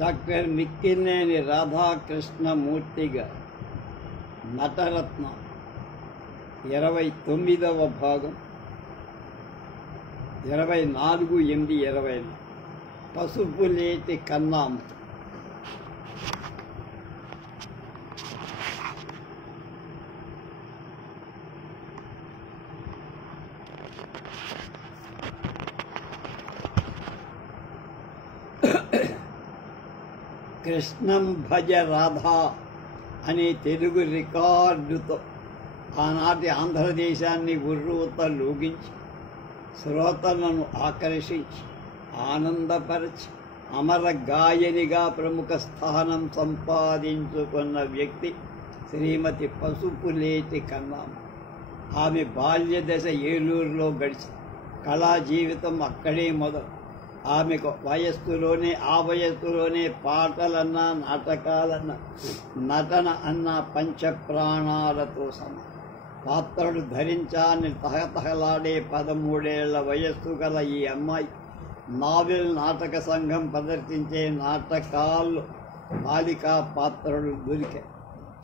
Doctor మిక్కినేని రాధాకృష్ణమూర్తిగా Nataratna 29వ భాగం 24/8/20 పసుపులేటి కన్నాంబ. కృష్ణం భజ రాధా అనే తెలుగు రికార్డుతో ఆనాటి ఆంధ్రదేశాన్ని ఉర్రూతలూగించి శ్రోతలను ఆకర్షించి ఆనందపరచి అమర గాయనిగా ప్రముఖ స్థానం సంపాదించుకున్న వ్యక్తి శ్రీమతి పసుపులేటి కన్నాంబ. ఆమె బాల్యదశ ఏలూరులో గడిచి కళా జీవితం అక్కడే మొదలు. ఆమెకు ఆ వయస్సులోనే పాటలన్నా నాటకాలన్నా నటన అన్న పంచప్రాణాలతో సమానం. పాత్రలు ధరించాలని తహతహలాడే 13 ఏళ్ల వయస్సు గల ఈ అమ్మాయి నావెల్ నాటక సంఘం ప్రదర్శించే నాటకాల్లో బాలికా పాత్రలు దొరికాయి.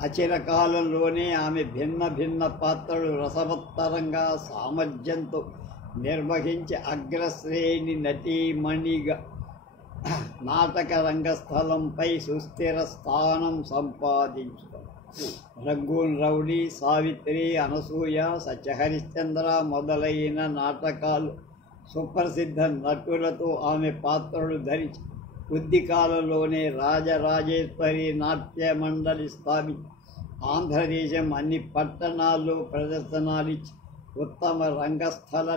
అచిరకాలంలోనే ఆమె భిన్న భిన్న పాత్రలు రసవత్తరంగా సామర్థ్యంతో నిర్వహించి అగ్రశ్రేణి నటీమణిగా నాటక రంగస్థలంపై సుస్థిర స్థానం సంపాదించుతారు. రంగూన్ రౌడీ, సావిత్రి, అనసూయ, సత్యహరిశ్చంద్ర మొదలైన నాటకాలు సుప్రసిద్ధ నటులతో ఆమె పాత్రలు ధరించి కొద్ది కాలంలోనే రాజరాజేశ్వరి నాట్య మండలి స్థాపించి ఆంధ్రదేశం అన్ని పట్టణాల్లో ప్రదర్శనలిచ్చి ఉత్తమ రంగస్థల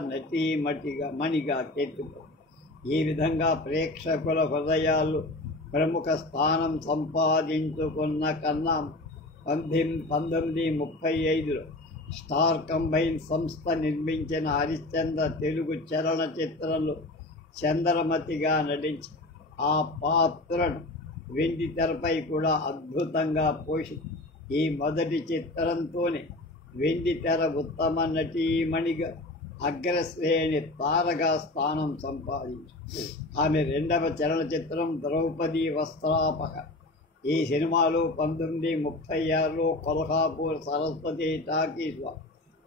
మణిగా కెట్టుకో. ఈ విధంగా ప్రేక్షకుల హృదయాలు ప్రముఖ స్థానం సంపాదించుకున్న కన్నాంబ 1935లో స్టార్ కంబైన్ సంస్థ నిర్మించిన హరిశ్చంద్ర తెలుగు చలనచిత్రంలో చంద్రమతిగా నటించి ఆ పాత్రను వెండి తెరపై కూడా అద్భుతంగా పోషించి ఈ మొదటి చిత్రంతోనే వెండి తెర ఉత్తమ నటీమణిగా అగ్రశ్రేణి తారగా స్థానం సంపాదించు. ఆమె రెండవ చలనచిత్రం ద్రౌపది వస్త్రాపహ. ఈ సినిమాలో 1936లో కొల్హాపూర్ సరస్వతి టాకీస్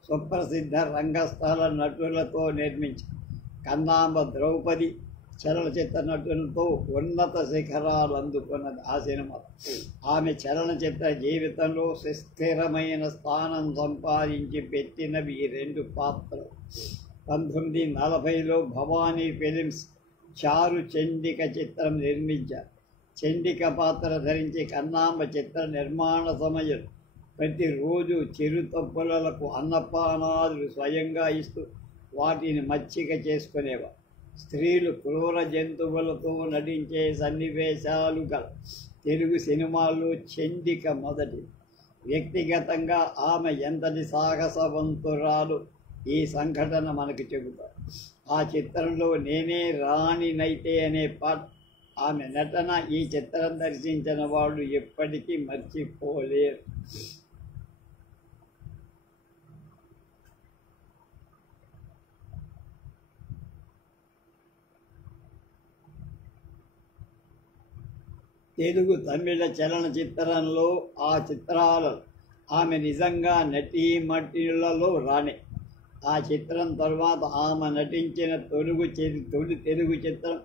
సుప్రసిద్ధ రంగస్థల నటులతో నిర్మించి కన్నాంబ ద్రౌపది చలనచిత్ర నటులతో ఉన్నత శిఖరాలు అందుకున్నది ఆ సినిమా. ఆమె చలనచిత్ర జీవితంలో సుస్థిరమైన స్థానం సంపాదించి పెట్టినవి ఈ రెండు పాత్రలు. 1940లో భవానీ ఫిలిమ్స్ చారు చండిక చిత్రం నిర్మించారు. చండిక పాత్ర ధరించి కన్నాంబ చిత్ర నిర్మాణ సమయం ప్రతిరోజు చిరుతప్పులకు అన్నపానాదులు స్వయంగా ఇస్తూ వాటిని మచ్చిక చేసుకునేవారు. స్త్రీలు క్రూర జంతువులతో నటించే సన్నివేశాలు గల తెలుగు సినిమాల్లో చండిక మొదటి. వ్యక్తిగతంగా ఆమె ఎంతటి సాహసవంతురాలు ఈ సంఘటన మనకు చెబుతారు. ఆ చిత్రంలో నేనే రాణినైతే అనే పాట ఆమె నటన ఈ చిత్రం దర్శించిన వాళ్ళు ఎప్పటికీ మర్చిపోలేరు. తెలుగు తమిళ చలనచిత్రంలో ఆ చిత్రాలు ఆమె నిజంగా నటీమణులలో రాణి. ఆ చిత్రం తర్వాత ఆమె నటించిన తొలి తెలుగు చిత్రం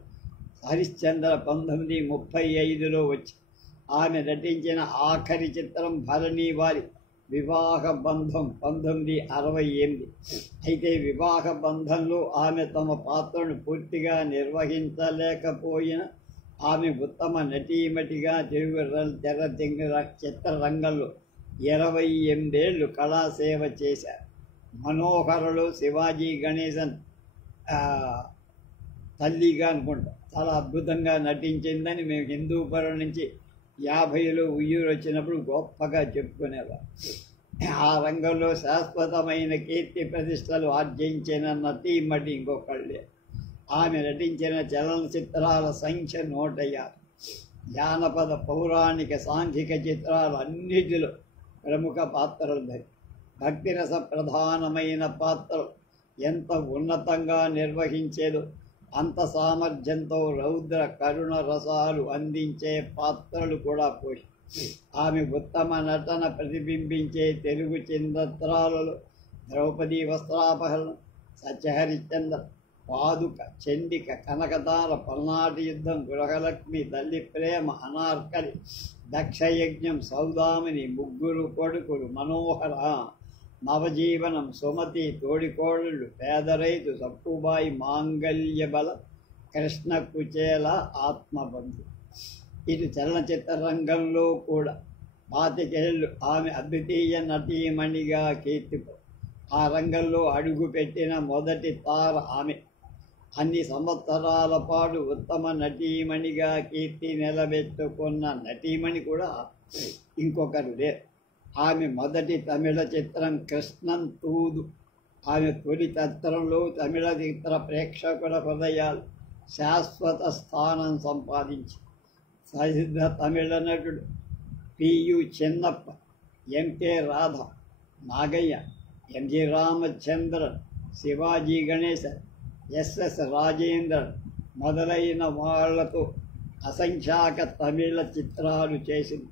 హరిశ్చంద్ర 1935లో వచ్చి ఆమె నటించిన ఆఖరి చిత్రం భరణి వారి వివాహ బంధం 1968. అయితే వివాహ బంధంలో ఆమె తమ పాత్రను పూర్తిగా నిర్వహించలేకపోయిన ఆమె ఉత్తమ నటీమణిగా తెలుగు చిత్రరంగంలో 28 ఏళ్ళు కళాసేవ చేశారు. మనోహరలో శివాజీ గణేశన్ తల్లిగా అనుకుంటాం చాలా అద్భుతంగా నటించిందని మేము హిందూపురం నుంచి 50లో ఉయ్యూరు వచ్చినప్పుడు గొప్పగా చెప్పుకునేవారు. ఆ రంగంలో శాశ్వతమైన కీర్తి ప్రతిష్టలు ఆర్జించిన నటీమణి ఇంకొకళ్ళే. ఆమె నటించిన చలనచిత్రాల సంఖ్య 150. జానపద, పౌరాణిక, సాంఘిక చిత్రాలు అన్నిటిలో ప్రముఖ పాత్రలు ధరి భక్తిరస ప్రధానమైన పాత్రలు ఎంత ఉన్నతంగా నిర్వహించేదో అంత సామర్థ్యంతో రౌద్ర కరుణ రసాలు అందించే పాత్రలు కూడా ఆమె ఉత్తమ నటన ప్రతిబింబించే తెలుగు చిత్రాలలో ద్రౌపది వస్త్రాపహరణం, సత్యహరిశ్చంద్ర, పాదుక, చండిక, కనకతార, పల్నాటి యుద్ధం, గృహలక్ష్మి, తల్లి ప్రేమ, అనార్కలి, దక్షయజ్ఞం, సౌదామిని, ముగ్గురు కొడుకులు, మనోహర, నవజీవనం, సుమతి, తోడికోడళ్ళు, పేదరైతు, సక్కుబాయి, మాంగల్య బల, కృష్ణ కుచేల, ఆత్మబంధు. ఇటు చలనచిత్ర రంగంలో కూడా 25 ఏళ్ళు ఆమె అద్వితీయ నటీమణిగా కీర్తిపో. ఆ రంగంలో అడుగుపెట్టిన మొదటి తార ఆమె. అన్ని సంవత్సరాల పాటు ఉత్తమ నటీమణిగా కీర్తి నిలబెట్టుకున్న నటీమణి కూడా ఇంకొకరు లేరు. ఆమె మొదటి తమిళ చిత్రం కృష్ణన్ తూదు. ఆమె తొలి చిత్రంలో తమిళ చిత్ర ప్రేక్షకుల హృదయాలు శాశ్వత స్థానం సంపాదించి ప్రసిద్ధ తమిళ నటుడు పియు చిన్నప్ప, ఎంకే రాధ, నాగయ్య, ఎంజి రామచంద్రన్, శివాజీ గణేశన్, ఎస్ఎస్ రాజేంద్రన్ మొదలైన వాళ్లతో అసంఖ్యాక తమిళ చిత్రాలు చేసింది.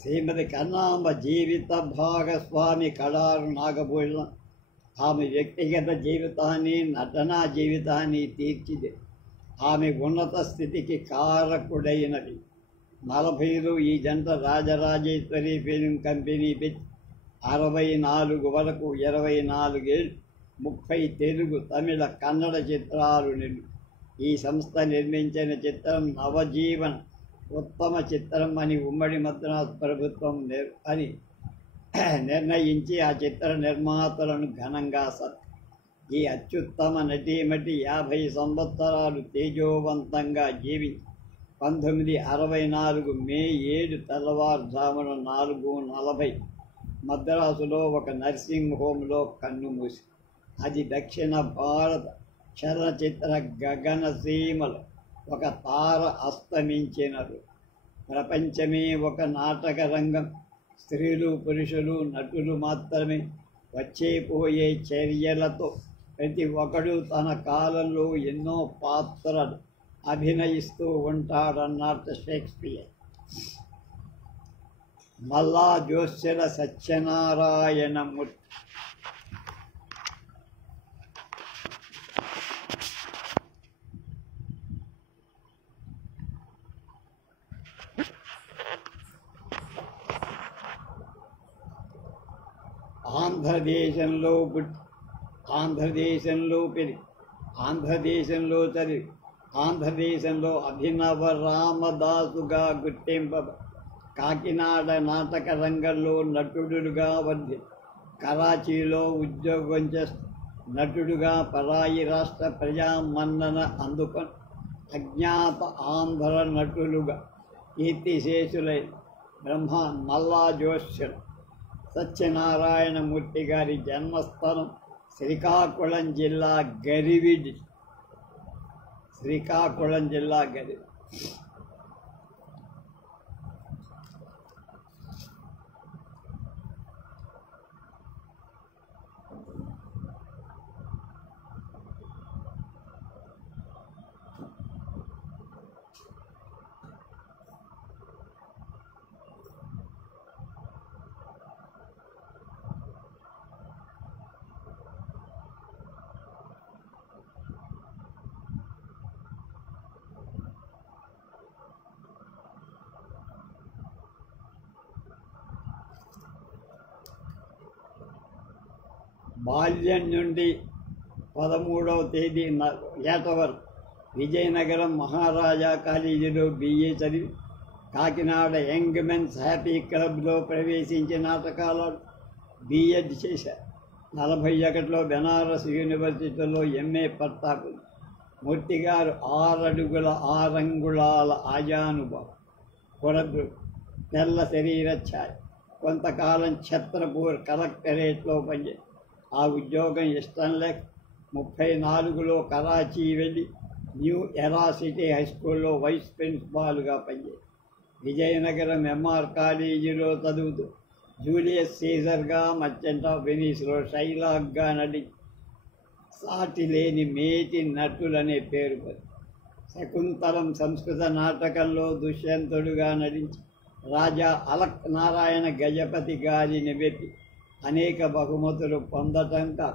శ్రీమతి కన్నాంబ జీవిత భాగస్వామి కడారు నాగభూషణ ఆమె వ్యక్తిగత జీవితాన్ని, నటనా జీవితాన్ని తీర్చిదే ఆమె ఉన్నత స్థితికి కారకుడైనవి. 40లో ఈ జంట రాజరాజేశ్వరి ఫిలిం కంపెనీ పెట్టి 64 వరకు 24 ఏళ్ళు 30 తెలుగు, తమిళ, కన్నడ చిత్రాలు ఈ సంస్థ నిర్మించిన చిత్రం నవజీవన ఉత్తమ చిత్రం అని ఉమ్మడి మద్రాసు ప్రభుత్వం నిర్ణయించి ఆ చిత్ర నిర్మాతలను ఘనంగా ఈ అత్యుత్తమ నటీమణి 50 సంవత్సరాలు తేజోవంతంగా జీవించి 1964 మే 7 తెల్లవారుజామున 4:40 మద్రాసులో ఒక నర్సింగ్ హోంలో కన్నుమూసి. అది దక్షిణ భారత చలనచిత్ర గగనసీమలో ఒక తార అస్తమించినరు. ప్రపంచమే ఒక నాటక రంగం. స్త్రీలు, పురుషులు, నటులు మాత్రమే వచ్చే పోయే చర్యలతో ప్రతి ఒక్కడు తన కాలంలో ఎన్నో పాత్రలు అభినయిస్తూ ఉంటాడన్నట్టు షేక్స్పియర్. మల్లా జోస్యుల సత్యనారాయణమూర్తి ఆంధ్రదేశంలో పుట్టి, ఆంధ్రదేశంలో పెరిగి, ఆంధ్రదేశంలో చదివి, ఆంధ్రదేశంలో అభినవ రామదాసుగా గుర్తింపబడి కాకినాడ నాటక రంగంలో నటుడుగా వర్ధి, కరాచీలో ఉద్యోగం చేస్తూ నటుడుగా పరాయి రాష్ట్ర ప్రజా మన్నన అందుకొని అజ్ఞాత ఆంధ్ర నటులుగా కీర్తిశేషులైన మల్లా జోస్యులు సత్యనారాయణమూర్తి గారి జన్మస్థలం శ్రీకాకుళం జిల్లా గరివిడి. శ్రీకాకుళం జిల్లా గరివిడి. బాల్యం నుండి 13వ తేదీ ఏట వరకు విజయనగరం మహారాజా కాలేజీలో BA చదివి కాకినాడ యంగ్ మెన్స్ హ్యాపీ క్లబ్లో ప్రవేశించి నాటకాలు బిఎడ్ చేశారు. 41లో బెనారస్ యూనివర్సిటీలో ఎంఏ పట్టా పొందారు. మూర్తి గారు 6 అడుగుల 6 అంగుళాల ఆజానుభావం, కొరదు, తెల్ల శరీర ఛాయ. కొంతకాలం ఛత్రపూర్ కలెక్టరేట్లో పనిచేశారు. ఆ ఉద్యోగం ఇష్టం లేక 34లో కరాచీ వెళ్ళి న్యూ ఎరా సిటీ హై స్కూల్లో వైస్ ప్రిన్సిపాల్గా పనిచేశారు. విజయనగరం ఎంఆర్ కాలేజీలో చదువుతూ జూలియస్ సీజర్గా, మర్చెంట్ ఆఫ్ వెనీస్లో షైలాక్గా నటించి సాటి లేని మేటి నటులనే పేరు పొంది శకుంతలం సంస్కృత నాటకంలో దుష్యంతుడుగా నటించి రాజా అలక్ నారాయణ గజపతి గారిని వెప్పి అనేక బహుమతులు పొందటంగా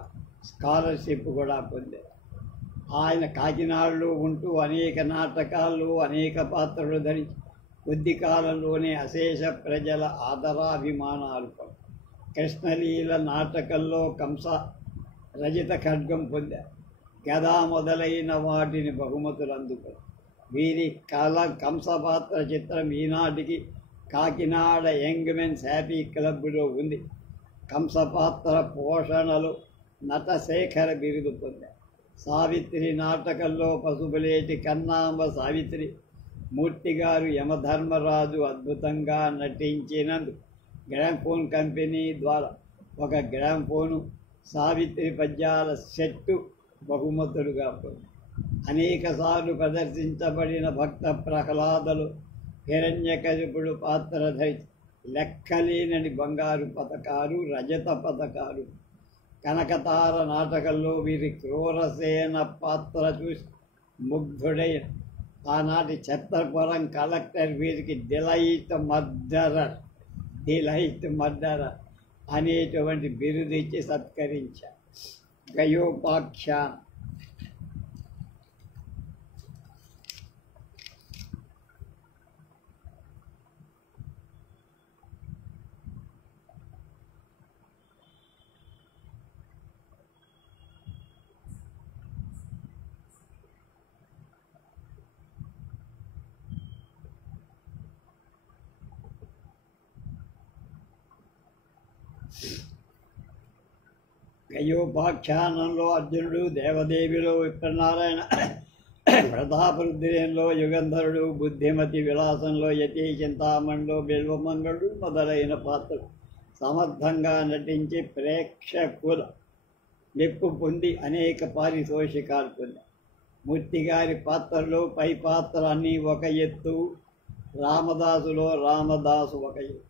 స్కాలర్షిప్ కూడా పొందారు. ఆయన కాకినాడలో ఉంటూ అనేక నాటకాల్లో అనేక పాత్రలు ధరించి కొద్ది కాలంలోనే అశేష ప్రజల ఆదరాభిమానాలు పొందారు. కృష్ణలీల నాటకంలో కంస రజిత ఖడ్గం పొందారు. గదా మొదలైన వాటిని బహుమతులు అందుతారు. వీరి కంస పాత్ర చిత్రం ఈనాటికి కాకినాడ యంగ్ మెన్స్ హ్యాపీ క్లబ్లో ఉంది. కంస పాత్ర పోషణలో నటశేఖర బిరుదు పొందారు. సావిత్రి నాటకంలో పసుపులేటి కన్నాంబ సావిత్రి, మూర్తి గారు యమధర్మరాజు అద్భుతంగా నటించినందుకు గ్రామ్ఫోన్ కంపెనీ ద్వారా ఒక గ్రామ్ఫోను, సావిత్రి పద్యాల సెట్టు బహుమతులుగా పొంది అనేకసార్లు ప్రదర్శించబడిన భక్త ప్రహ్లాదలు హిరణ్యకశిపుడు పాత్ర ధరించి లెక్కలేనని బంగారు పతకాలు, రజత పతకాలు. కనకతార నాటకంలో వీరి క్రూరసేన పాత్ర చూసి ముగ్ధుడైన ఆనాటి ఛత్రపురం కలెక్టర్ వీరికి డిలైట్ మర్డరర్ అనేటువంటి బిరుదు ఇచ్చి సత్కరించారు. గయోపాఖ్యానం. గయోపాఖ్యానంలో అర్జునుడు, దేవదేవిలో విప్రనారాయణ, ప్రతాపరుద్రేయంలో యుగంధరుడు, బుద్ధిమతి విలాసంలో యతి, చింతామణిలో బిల్వమంగళుడు మొదలైన పాత్రలు సమర్థంగా నటించి ప్రేక్షకుల మెప్పు పొంది అనేక పారితోషికాలు పొందారు. మూర్తిగారి పాత్రలో పై పాత్ర అన్నీ ఒక ఎత్తు, రామదాసులో రామదాసు ఒక ఎత్తు.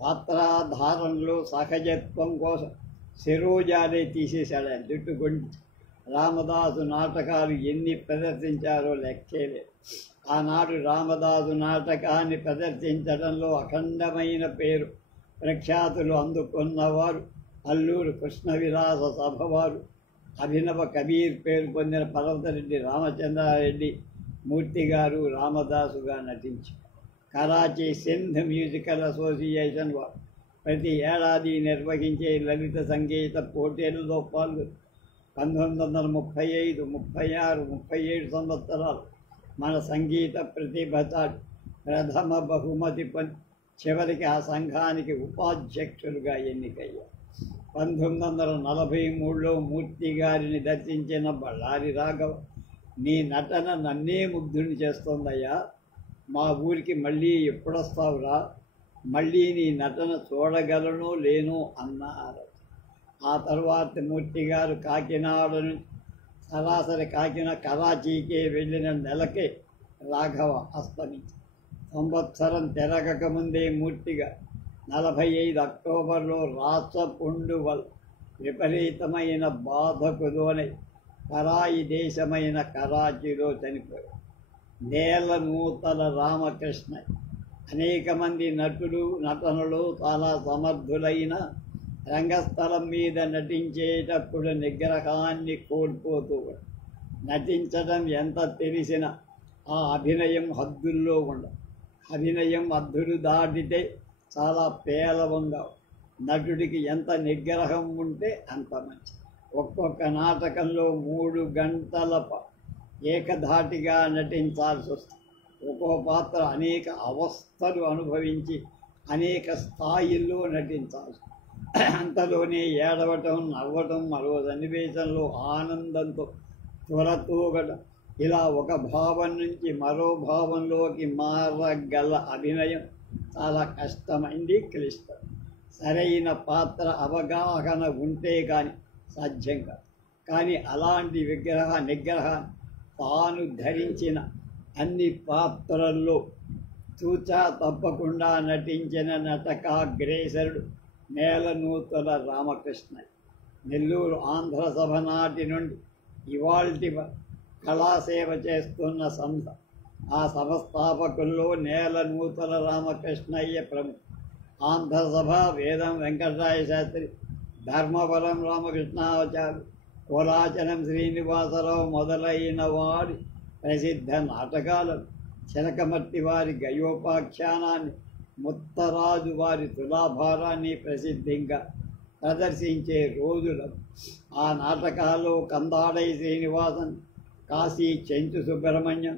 పాత్రాధారణలో సహజత్వం కోసం శిరోజాలే తీసేశాడు ఆయన, జుట్టుకొండి. రామదాసు నాటకాలు ఎన్ని ప్రదర్శించారో లెక్కేలేదు. ఆనాడు రామదాసు నాటకాన్ని ప్రదర్శించడంలో అఖండమైన పేరు ప్రఖ్యాతులు అందుకున్నవారు అల్లూరు కృష్ణ విలాస సభవారు. అభినవ కబీర్ పేరు పొందిన పర్వతరెడ్డి రామచంద్రారెడ్డి మూర్తి గారు రామదాసుగా నటించారు. కరాచీ సింధ్ మ్యూజికల్ అసోసియేషన్ వారు ప్రతి ఏడాది నిర్వహించే లలిత సంగీత పోటీలలో పాల్గొని 1935, 36, 37 సంవత్సరాలు మన సంగీత ప్రతిభ చాటి ప్రథమ బహుమతి పొంది చివరికి ఆ సంఘానికి ఉపాధ్యక్షులుగా ఎన్నికయ్యారు. 1943లో మూర్తి గారిని దర్శించిన బళ్ళారి రాఘవ, నీ నటన నన్నే ముగ్ధుని చేస్తోందయ్యా, మా ఊరికి మళ్ళీ ఎప్పుడొస్తావురా, మళ్ళీ నీ నటన చూడగలను లేను అన్నారు. ఆ తర్వాత మూర్తి గారు కాకినాడ నుంచి సరాసరి కరాచీకే వెళ్ళిన నెలకే రాఘవ అస్తమించి సంవత్సరం తిరగక ముందే మూర్తిగా 45 అక్టోబర్లో రాచపుండు వల్ల విపరీతమైన బాధకు లోనై పరాయి దేశమైన కరాచీలో చనిపోయారు. నేలనూతల రామకృష్ణ అనేక మంది నటులు నటనలు చాలా సమర్థులైన రంగస్థలం మీద నటించేటప్పుడు నిగ్రహాన్ని కోల్పోతూ నటించడం ఎంత తెలిసినా ఆ అభినయం హద్దుల్లో ఉండదు. అభినయం హద్దులు దాటితే చాలా పేలవంగా, నటుడికి ఎంత నిగ్రహం ఉంటే అంత మంచిది. ఒక్కొక్క నాటకంలో 3 గంటల ఏకధాటిగా నటించాల్సి వస్తుంది. ఒక్కో పాత్ర అనేక అవస్థలు అనుభవించి అనేక స్థాయిల్లో నటించాల్సి. అంతలోనే ఏడవటం, నవ్వటం, మరో సన్నివేశంలో ఆనందంతో త్వరతూగటం, ఇలా ఒక భావం నుంచి మరో భావంలోకి మారగల అభినయం చాలా కష్టమైంది, క్లిష్టం. సరైన పాత్ర అవగాహన ఉంటే కానీ సాధ్యం కాదు. కానీ అలాంటి నిగ్రహాన్ని తాను ధరించిన అన్ని పాత్రల్లో తూచా తప్పకుండా నటించిన నటకాగ్రేసరుడు నేలనూతల రామకృష్ణయ్య. నెల్లూరు ఆంధ్ర సభ నాటి నుండి ఇవాల్టి కళాసేవ చేస్తున్న సంస్థ. ఆ సంస్థాపకుల్లో నేలనూతల రామకృష్ణయ్య ప్రముఖ. ఆంధ్ర సభ, వేదం వెంకటరాయ శాస్త్రి, ధర్మవరం రామకృష్ణాచార్య, కోలాచలం శ్రీనివాసరావు మొదలైన వారి ప్రసిద్ధ నాటకాలను, చిలకమర్తి వారి గయోపాఖ్యానాన్ని, ముత్తరాజు వారి తులాభారాన్ని ప్రసిద్ధంగా ప్రదర్శించే రోజులకు ఆ నాటకాల్లో కందాడై శ్రీనివాసన్, కాశీ చెంచు సుబ్రహ్మణ్యం,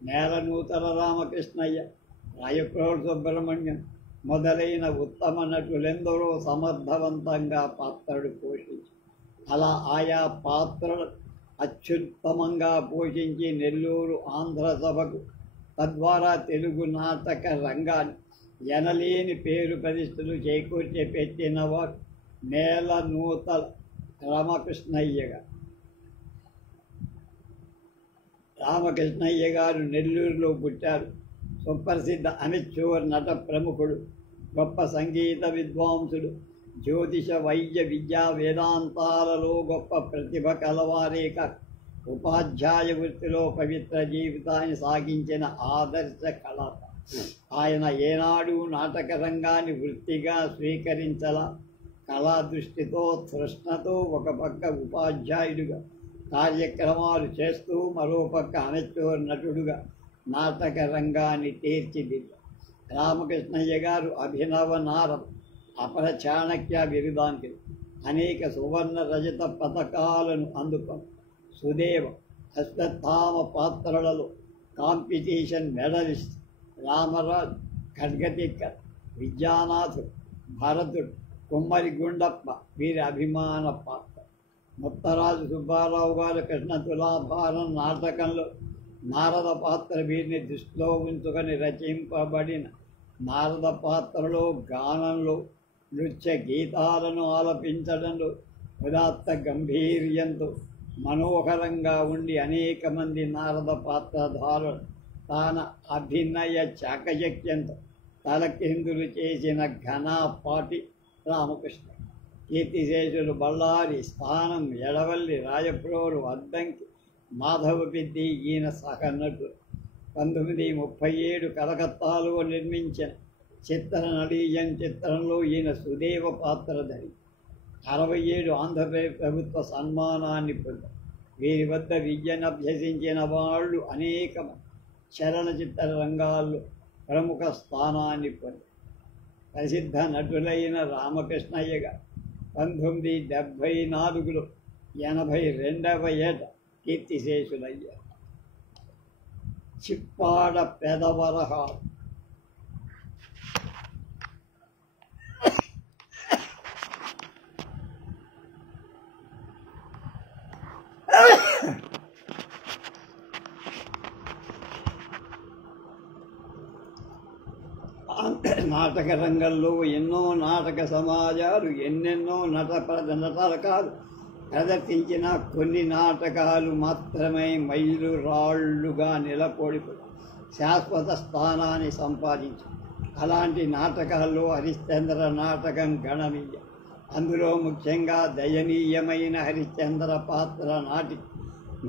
నేలనూతల రామకృష్ణయ్య, రాయప్రోడ్ సుబ్రహ్మణ్యం మొదలైన ఉత్తమ నటులెందరో సమర్థవంతంగా పాత్రలు పోషించి, అలా ఆయా పాత్రలు అత్యుత్తమంగా పోషించి నెల్లూరు ఆంధ్ర సభకు, తద్వారా తెలుగు నాటక రంగాన్ని ఎనలేని పేరు ప్రతిష్టలు చేకూర్చి పెట్టినవారు నేలనూతల రామకృష్ణయ్య గారు నెల్లూరులో పుట్టారు. సుప్రసిద్ధ అమెచ్యూర్ నట ప్రముఖుడు, గొప్ప సంగీత విద్వాంసుడు, జ్యోతిష, వైద్య, విద్యా, వేదాంతాలలో గొప్ప ప్రతిభ కలవారే కాక ఉపాధ్యాయ వృత్తిలో పవిత్ర జీవితాన్ని సాగించిన ఆదర్శ కళాకారుడు. ఆయన ఏనాడు నాటక రంగాన్ని వృత్తిగా స్వీకరించలా. కళా దృష్టితో, తృష్ణతో ఒక పక్క ఉపాధ్యాయుడిగా కార్యక్రమాలు చేస్తూ, మరోపక్క అమెచ్యూర్ నటుడుగా నాటక రంగాన్ని తీర్చిదిద్దారు. రామకృష్ణయ్య గారు అభినవ నారం, అపర చాణక్య బిరుదాంకితులు, అనేక సువర్ణ రజత పథకాలను అందుకొని సుదేవ, అశ్వత్థామ పాత్రలలో కాంపిటీషన్ మెడలిస్ట్, రామరాజు, ఖడ్గతిక్కర్, విద్యానాథుడు, భరతుడు, కుమ్మరి గుండప్ప వీరి అభిమాన పాత్ర. ముత్తరాజు సుబ్బారావు గారు కృష్ణ తులాభారం నాటకంలో నారద పాత్ర వీరిని దృష్టిలో ఉంచుకొని రచింపబడిన నారద పాత్రలో గానంలో, నృత్య గీతాలను ఆలపించడంలో ఉదాత్త గంభీర్యంతో మనోహరంగా ఉండి అనేక మంది నారద పాత్రధారులు తన అభినయ చాకచక్యంతో తలకిందులు చేసిన ఘనాపాటి రామకృష్ణ. కీర్తిశేషులు బళ్ళారి, స్థానం, ఎడవల్లి, రాయప్రోలు, అద్దంకి, మాధవపెద్ది ఈయన సహనటుడు. 1937 కలకత్తాలో నిర్మించిన చిత్ర నడీయం చిత్రంలో ఈయన సుదేవ పాత్రధరి. 67 ఆంధ్రప్రదేశ్ ప్రభుత్వ సన్మానాన్ని పొందారు. వీరి వద్ద విద్యను అభ్యసించిన వాళ్ళు అనేక చలనచిత్ర రంగాల్లో ప్రముఖ స్థానాన్ని పొందారు. ప్రసిద్ధ నటులైన రామకృష్ణయ్య గారు 1974లో 82వ ఏట కీర్తిశేషులయ్యారు. చిప్పాడ పెదవరహాలు. నాటక రంగంలో ఎన్నో నాటక సమాజాలు, ఎన్నెన్నో నటరకాలు ప్రదర్శించిన కొన్ని నాటకాలు మాత్రమే మైలురాళ్లుగా నిలబడిపోయి శాశ్వత స్థానాన్ని సంపాదించారు. అలాంటి నాటకాల్లో హరిశ్చంద్ర నాటకం గణనీయం. అందులో ముఖ్యంగా దయనీయమైన హరిశ్చంద్ర పాత్ర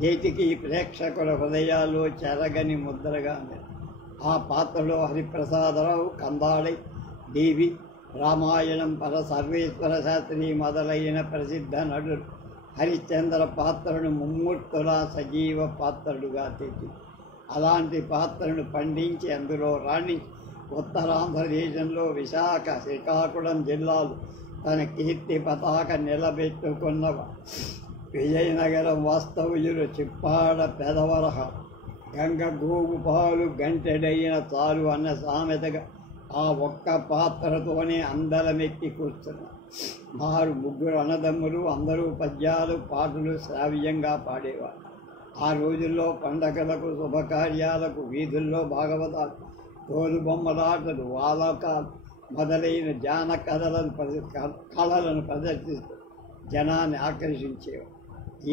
నేటికి ప్రేక్షకుల హృదయాల్లో చెరగని ముద్రగా ఉంది. ఆ పాత్రలో హరిప్రసాదరావు, కందాడై, డివి, రామాయణం, పర సర్వేశ్వర శాస్త్రి మొదలైన ప్రసిద్ధ నటులు హరిశ్చంద్ర పాత్రను ముమ్మూర్తులా సజీవ పాత్రలుగా తెచ్చి అలాంటి పాత్రను పండించి అందులో రాణించి ఉత్తరాంధ్రదేశంలో విశాఖ, శ్రీకాకుళం జిల్లాలు తన కీర్తి పతాక నిలబెట్టుకున్నవ. విజయనగరం వాస్తవ్యులు చిప్పాడ పెదవరహ, గంగ గోగు పాలు గంటెడైన చాలు అన్న సామెతగా ఆ ఒక్క పాత్రతోనే అందలమెక్కి కూర్చున్నారు. వారు ముగ్గురు అన్నదమ్ములు, అందరూ పద్యాలు పాటలు శ్రావ్యంగా పాడేవారు. ఆ రోజుల్లో పండగలకు, శుభకార్యాలకు వీధుల్లో భాగవతాలు, తోలుబొమ్మలాటలు, వాలకాలు మొదలైన జాన కళలను ప్రదర్శిస్తూ జనాన్ని ఆకర్షించేవారు.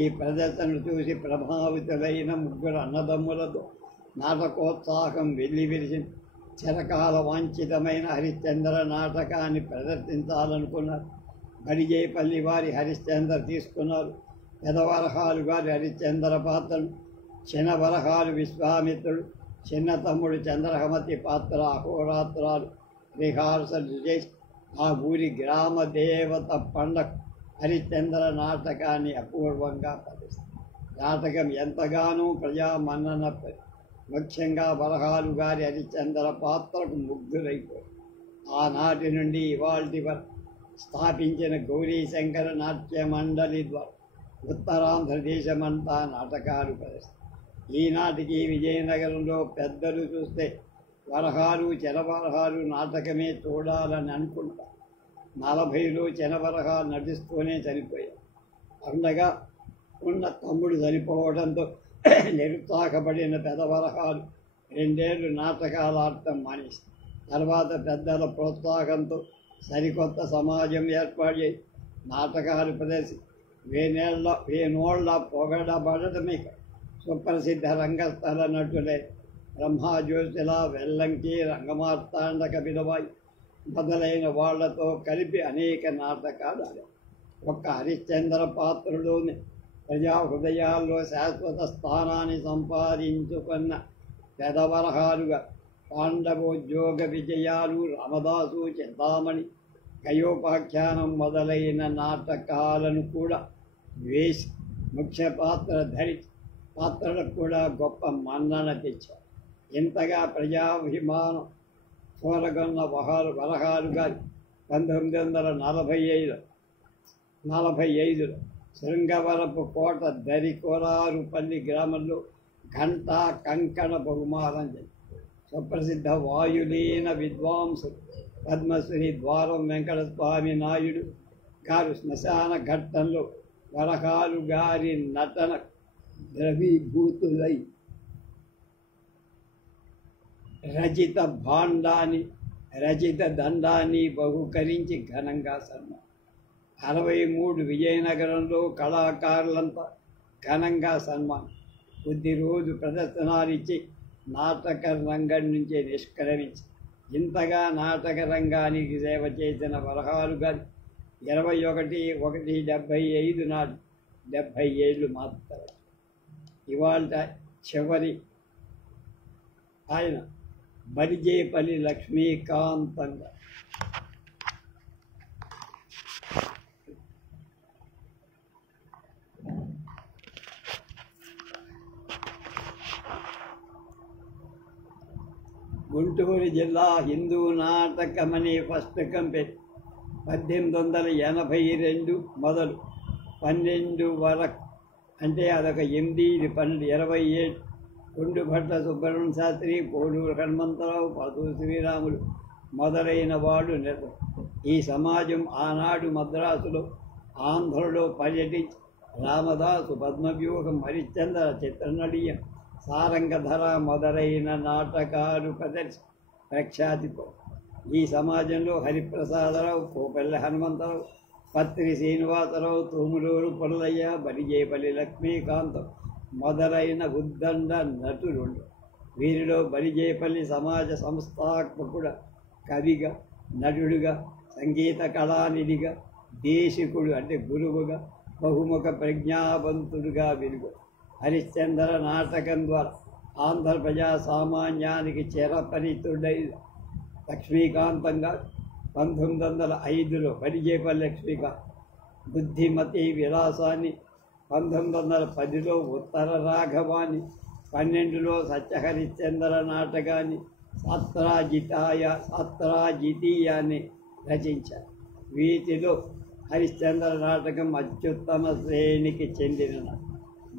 ఈ ప్రదర్శనను చూసి ప్రభావితులైన ముగ్గురు అన్నదమ్ములతో నాటకోత్సాహం వెల్లివిరిసింది. చిరకాల వాంఛితమైన హరిశ్చంద్ర నాటకాన్ని ప్రదర్శించాలనుకున్నారు. బడిజేపల్లి వారి హరిశ్చంద్ర తీసుకున్నారు. పెదవరహాలు గారి హరిశ్చంద్ర పాత్రను, చిన్న వరహాలు విశ్వామిత్రుడు, చిన్న తమ్ముడు చంద్రహమతి పాత్ర అహోరాత్రాలు రిహార్సల్ చేసి ఆ ఊరి గ్రామ దేవత పండగ హరిశ్చంద్ర నాటకాన్ని అపూర్వంగా ప్రదర్శిస్తారు. నాటకం ఎంతగానో ప్రజామన్నన ముఖ్యంగా వరహాలు గారి హరిశ్చంద్ర పాత్రకు ముగ్ధులైపోయారు. ఆనాటి నుండి ఇవాల్టి వరకు స్థాపించిన గౌరీశంకర నాట్య మండలి ద్వారా ఉత్తరాంధ్రదేశమంతా నాటకాలు ప్రదర్శిస్తారు. ఈనాటికి విజయనగరంలో పెద్దలు చూస్తే వరహాలు, చెరవరహాలు నాటకమే చూడాలని అనుకుంటారు. 40లో చెనవరహాలు నటిస్తూనే చనిపోయారు. పండగ ఉన్న తమ్ముడు చనిపోవడంతో నిరుత్సాహపడిన పెదవరహాలు 2 ఏళ్ళు నాటకాలు ఆడటం మానేస్తారు. తర్వాత పెద్దల ప్రోత్సాహంతో సరికొత్త సమాజం ఏర్పాటు చేసి నాటకాలు ప్రదర్శి వేనోళ్ల పొగడబడటమే సుప్రసిద్ధ రంగస్థల నటులే బ్రహ్మాజ్యోతిల, వెల్లంకి, రంగమార్తాండ, కపిలవాయి మొదలైన వాళ్లతో కలిపి అనేక నాటకాలు ఆడారు. ఒక్క హరిశ్చంద్ర పాత్రలోని ప్రజా హృదయాల్లో శాశ్వత స్థానాన్ని సంపాదించుకున్న పెదవరహాలుగా పాండవోద్యోగ విజయాలు, రామదాసు, చింతామణి, గయోపాఖ్యానం మొదలైన నాటకాలను కూడా వేసి ముఖ్య పాత్ర ధరించి పాత్రలకు కూడా గొప్ప మన్నన తెచ్చారు. ఇంతగా ప్రజాభిమానం చూరగొన్న వరహాలు గారి 1945లో శృంగవరపు కోట దరికొరారుపల్లి గ్రామంలో ఘంటా కంకణ బహుమానం సుప్రసిద్ధ వాయులీన విద్వాంసుడు పద్మశ్రీ ద్వారం వెంకటస్వామి నాయుడు గారు శ్మశాన ఘట్టంలో వరహాలు గారి నటన ద్రవీభూతులై రచిత దండాన్ని బహుకరించి ఘనంగా సన్మానం. 63 విజయనగరంలో కళాకారులంతా ఘనంగా సన్మానం. కొద్ది రోజు ప్రదర్శనాలిచ్చి నాటక రంగం నుంచే నిష్క్రమించి ఇంతగా నాటక రంగానికి సేవ చేసిన వరహాలు గారి 21/1/75 నాడు 70 ఏళ్ళు మాత్రమే. ఇవాళ చివరి ఆయన బడిజేపల్లి లక్ష్మీకాంతంగా. గుంటూరు జిల్లా హిందూ నాటకమనే పుస్తకం పెట్టి 1882 మొదలు 12 వరకు, అంటే అదొక 8, 12, 27 కొండుభట్ల సుబ్రహ్మణ్య శాస్త్రి, పోడూరు హనుమంతరావు, పాతూరు శ్రీరాములు మొదలైన వాళ్ళు ఈ సమాజం ఆనాడు మద్రాసులో, ఆంధ్రలో పర్యటించి రామదాసు, పద్మవ్యూహం, హరిశ్చంద్ర, చిత్రనళీయం, సారంగధర మొదలైన నాటకాలు ప్రఖ్యాతి. ఈ సమాజంలో హరిప్రసాదరావు, కోపల్లి హనుమంతరావు, పత్రి శ్రీనివాసరావు, తూములూరు పుల్లయ్య, బడిజేపల్లి లక్ష్మీకాంతం మొదలైన ఉద్దండ నటులుండు. వీరిలో బడిజేపల్లి సమాజ సంస్థాపకుడు, కవిగా, నటుడుగా, సంగీత కళానిధిగా, దేశికుడు అంటే గురువుగా, బహుముఖ ప్రజ్ఞావంతుడుగా వెలుగు. హరిశ్చంద్ర నాటకం ద్వారా ఆంధ్ర ప్రజా సామాన్యానికి చిరపరితుడైన లక్ష్మీకాంతంగా 1905లో బడిజేపల్లి లక్ష్మీకాంత్ బుద్ధిమతి విలాసాన్ని, 1910లో ఉత్తర రాఘవాన్ని, 12లో సత్యహరిశ్చంద్ర నాటకాన్ని, సాత్రాజితీయాన్ని రచించారు. వీటిలో హరిశ్చంద్ర నాటకం అత్యుత్తమ శ్రేణికి చెందిన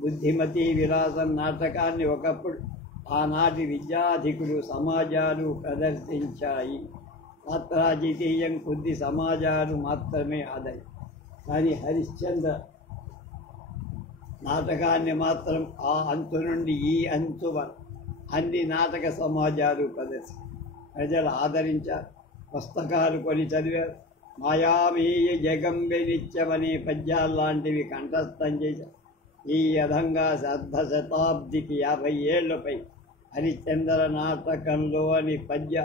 బుద్ధిమతి విలాసం నాటకాన్ని ఒకప్పుడు ఆనాటి విద్యాధికులు సమాజాలు ప్రదర్శించాయి. పాత్రాజితీయం కొద్ది సమాజాలు మాత్రమే ఆదాయి. కానీ హరిశ్చంద్ర నాటకాన్ని మాత్రం ఆ అంచు నుండి ఈ అంచు వరకు అన్ని నాటక సమాజాలు ప్రజలు ఆదరించారు. పుస్తకాలు కొని చదివారు. మాయామేయ జగంబె నిత్యమనే పద్యాల్లాంటివి కంఠస్థం చేశారు. ఈ విధంగా శతాబ్దికి 50 ఏళ్లపై హరిశ్చంద్ర నాటకంలోని పద్య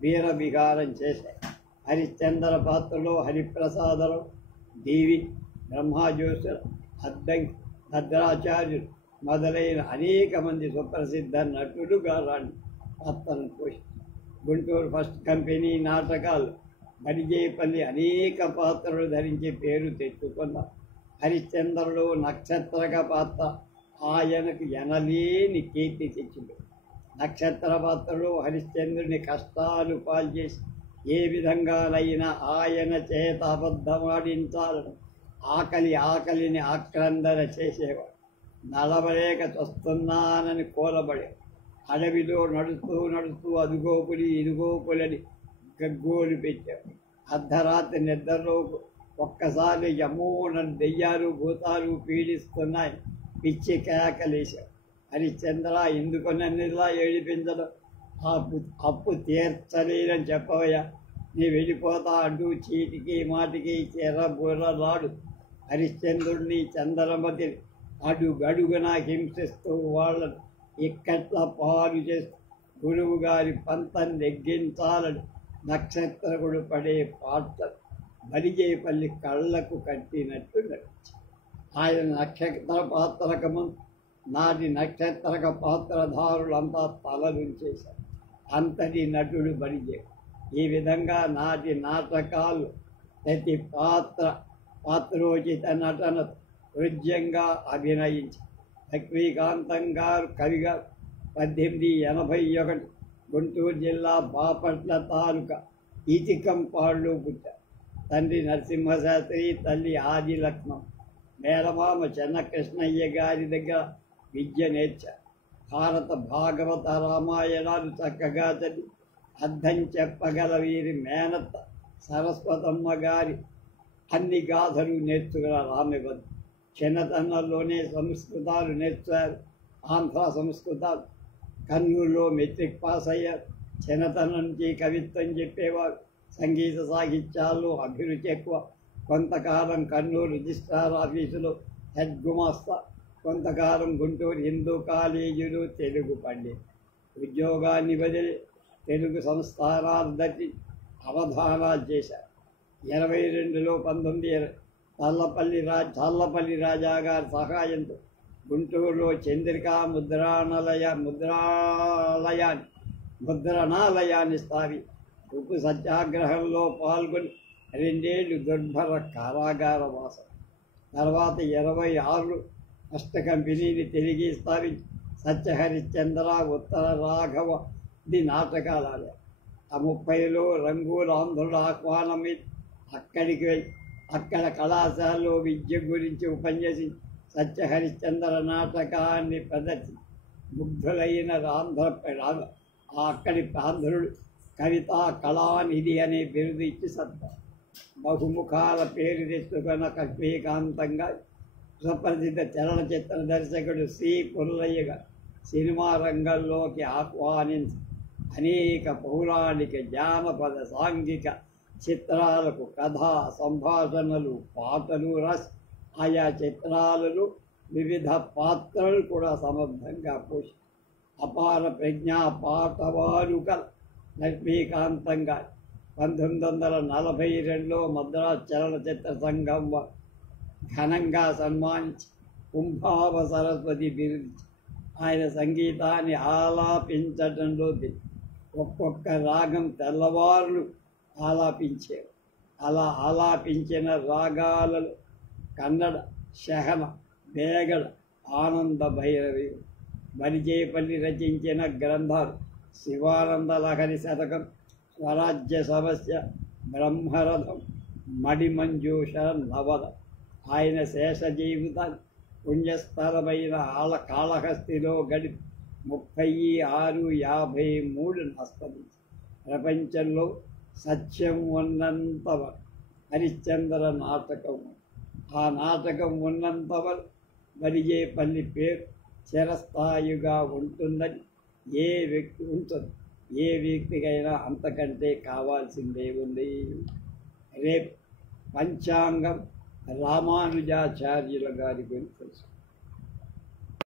వీర విహారం చేశాయి. హరిశ్చంద్ర పాత్రలో హరిప్రసాదరావు, డివి బ్రహ్మజోషులు, అద్దంకి, భద్రాచార్యులు మొదలైన అనేక మంది సుప్రసిద్ధ నటులు గారాన్ని పాత్రను పోషించారు. గుంటూరు ఫస్ట్ కంపెనీ నాటకాలు బడిజేపల్లి అనేక పాత్రలు ధరించి పేరు తెచ్చుకున్నారు. హరిశ్చంద్రుడు నక్షత్రక పాత్ర ఆయనకు ఎనలేని కీర్తి తెచ్చింది. నక్షత్ర పాత్రలో హరిశ్చంద్రుని కష్టాలు పాల్చేసి ఏ విధంగానైనా ఆయన చేత అబద్ధమాడించాలని ఆకలిని ఆక్రందన చేసేవాడు. నడవలేక చస్తున్నానని కూలబడే అడవిలో నడుస్తూ అదుగో పులి ఇదిగో పులని గగ్గోలు పెట్టాడు. అర్ధరాత్రి నిద్రలో ఒక్కసారి యమోనని దెయ్యాలు భూతాలు పీడిస్తున్నాయి పిచ్చి కేకలేశాడు. హరిశ్చంద్ర ఎందుకు నన్నులా ఏడిపించడం? అప్పు తీర్చలేదని చెప్పవయ్యా, నీ వెళ్ళిపోతా అంటూ చీటికి మాటికి చెరబుర్రలాడు హరిశ్చంద్రుడిని చంద్రమతిని అడుగడుగున హింసిస్తూ వాళ్ళను ఇక్కట్ల పాలు చేస్తూ గురువు గారి పంతం నెగ్గించాలని నక్షత్రకుడు పడే పాట బలిజేపల్లి కళ్ళకు కట్టినట్టు నడిచి ఆయన నక్షత్ర పాత్రకు ముందు నాటి నక్షత్రక పాత్రధారులంతా తలలుంచేశారు. అంతటి నటుడు బలిజే. ఈ విధంగా నాటి నాటకాలు ప్రతి పాత్రోచిత నటన హృద్యంగా అభినయించి లక్ష్మీకాంతం గారు కవిగా 1881 గుంటూరు జిల్లా బాపట్ల తాలూకా ఈతికంపాడులో పుట్టారు. తండ్రి నరసింహశాస్త్రి, తల్లి ఆదిలక్ష్మం. మేనమామ చెన్నకృష్ణయ్య గారి దగ్గర విద్య నేర్చారు. భారత భాగవత రామాయణాలు చక్కగా చదివి అర్థం చెప్పగల వీరి మేనత్త సరస్వతమ్మ గారి అన్ని గాథలు నేర్చుకున్నారు. ఆమె వద్ద చిన్నతనంలోనే సంస్కృతాలు నేర్చారు. ఆంధ్ర సంస్కృతాలు. కర్నూలులో మెట్రిక్ పాస్ అయ్యారు. చిన్నతనం నుంచి కవిత్వం చెప్పేవారు. సంగీత సాహిత్యాల్లో అభిరుచి ఎక్కువ. కొంతకాలం కర్నూలు రిజిస్ట్రార్ ఆఫీసులో హెడ్ గుమాస్తా, కొంతకాలం గుంటూరు హిందూ కాలేజీలో తెలుగు పండిట్. ఉద్యోగాన్ని వదిలి తెలుగు సంస్థానాలు దట్టి అవధానాలు చేశారు. 22లో 19 చల్లపల్లి రాజా గారి సహాయంతో గుంటూరులో చంద్రికా ముద్రణాలయాన్ని స్థాపి ఉప్పు సత్యాగ్రహంలో పాల్గొని 2 ఏళ్ళు దుర్భర కారాగార వాసం. తర్వాత 26లో ఫస్ట్ కంపెనీని తిరిగి స్థాపించి సత్యహరిశ్చంద్ర, ఉత్తర రాఘవ నాటకాలు ఆడారు. ఆ 30లో రంగూరు ఆంధ్రుల ఆహ్వానం మీద అక్కడికి వెళ్ళి అక్కడ కళాశాలలో విద్య గురించి ఉపన్యసి సత్యహరిశ్చంద్ర నాటకాన్ని ప్రదర్శించి ముగ్ధులైన అక్కడి ఆంధ్రుడు కవితా కళానిధి అనే బిరుదు ఇచ్చి సత్తా. బహుముఖాల పేరు తెచ్చుకున్న లక్ష్మీకాంతంగా సుప్రసిద్ధ చలనచిత్ర దర్శకుడు సి పుల్లయ్య గారు సినిమా రంగంలోకి ఆహ్వానించి అనేక పౌరాణిక, జానపద, సాంఘిక చిత్రాలకు కథా సంభాషణలు, పాటలు రాసి ఆయా చిత్రాలలో వివిధ పాత్రలు కూడా సమర్థంగా పోషి అపార ప్రజ్ఞా పాటవారు కల లక్ష్మీకాంతంగా 1942లో మద్రాసు చలనచిత్ర సంఘం ఘనంగా సన్మానించి కుంభావ సరస్వతి బిరుదు. ఆయన సంగీతాన్ని ఆలాపించడంలో ఒక్కొక్క రాగం తెల్లవారులు ఆలాపించారు. అలా ఆలాపించిన రాగాలలో కన్నడ, శహన, బేగడ, ఆనంద భైరవి. బలిజేపల్లి రచించిన గ్రంథాలు శివానంద లహరి శతకం, స్వరాజ్య సమస్య, బ్రహ్మరథం, మడిమంజూష నవల. ఆయన శేష జీవితాన్ని పుణ్యస్థలమైన కాళహస్తిలో గడిపి 36-53 అస్తమించి ప్రపంచంలో సత్యం ఉన్నంత హరిశ్చంద్ర నాటకం. ఆ నాటకం ఉన్నంత వరిగేపల్లి పేరు చిరస్థాయిగా ఉంటుందని ఏ వ్యక్తికైనా అంతకంటే కావాల్సిందే ఉంది. రేపు పంచాంగం రామానుజాచార్యుల గారి గురించి తెలుసు.